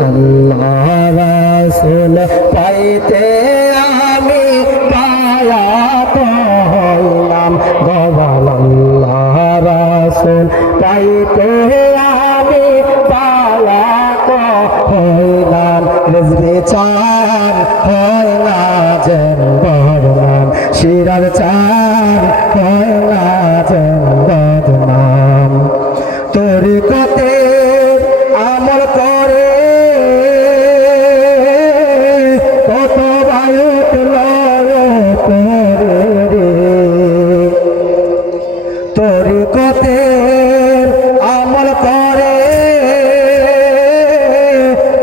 আল্লাহ রাসূল পাইতে আমি বায়াত হইলাম দয়াল আল্লাহ রাসূল পাইতে আমি বায়াত হইলাম রিজভি চার হয় না যেন বদনাম শিরার চার হয় না যেন বদনাম তরিকতে আমল করে কত বায়ুত লয় করে রে তরিকতে আমল করে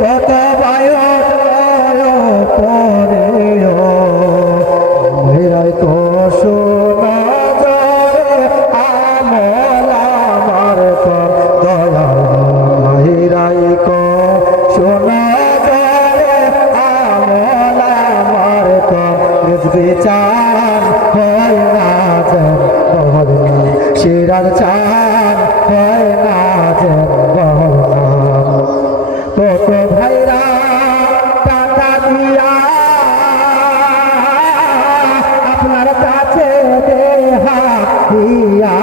কত বায়ুত লয় করে মেরাই তো শোনা যারে আমল আমার কর দয়াল মাহিরাই কো শোনা যারে আমল আমার কর রিজভি চার হয় না যেন বদনাম শিরার চার হয় না যেন বদনাম কত ভাইরা টাকা দিয়া আপনার কাছে দেহা দিয়া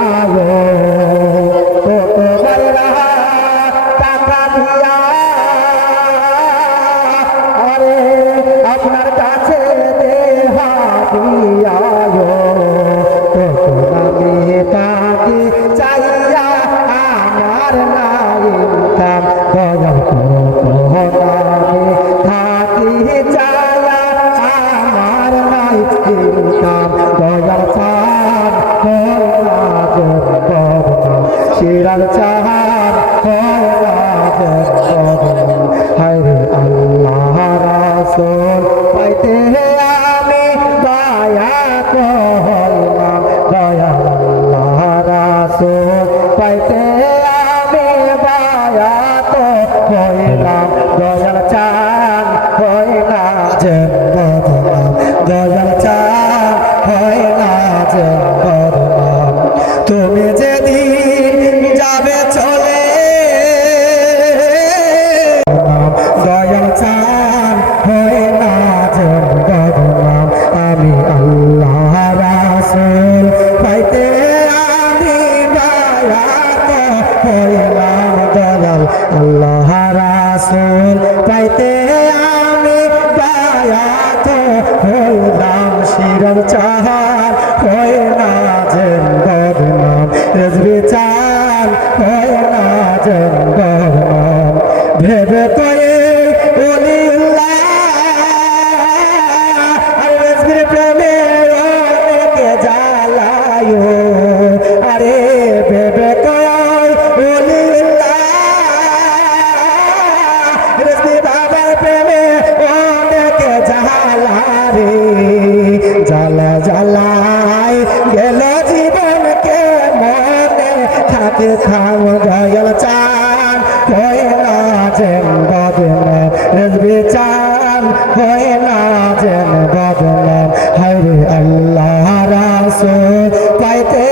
কত ভাইরা টাকা দিয়া আরে আপনার কাছে দেহা দিয়া কত দামি তাকে চাইয়া আমার নাই ইনকাম দয়াল কত দামি থাকি চাইয়া আমার নাই ইনকাম দয়াল চার হয় না যেন বদনাম শিরার চার হয় না যেন বদনাম হায় রে আল্লাহ রাসূল পাইতে আমি বায়াত হইলাম দয়াল আল্লাহ রাসূল পাইতে আমি বায়াত হইলাম দয়াল চার হয় না যেন বদনাম দয়াল চার হয় না যেন বদনাম তুমি যেদিন যাবে চলে দয়াল চার হয় না যেন বদনাম আমি আল্লাহ রাসূল পাইতে আমি বায়াত হইলাম দয়াল আল্লাহ রাসূল পাইতে আমি বায়াত হইলাম শিরার চার হয় না যেন বদনাম রিজভি চার হয় না যেন বদনাম ভেবে কয়ে ওলিল্লাহ আর রিজভির প্রেমে অনেকে জ্বালায় আরে ভেবে কয়ে ওলিল্লাহ রিজভি বাবার প্রেমে অনেকে জ্বালারে জ্বালা জ্বালায় গেল জীবনকে মনে থাকে থাম দয়াল চার হয় না যেন বদনাম রিজভি চার হয় না যেন বদনাম হায় রে আল্লাহ রাসূল পাইতে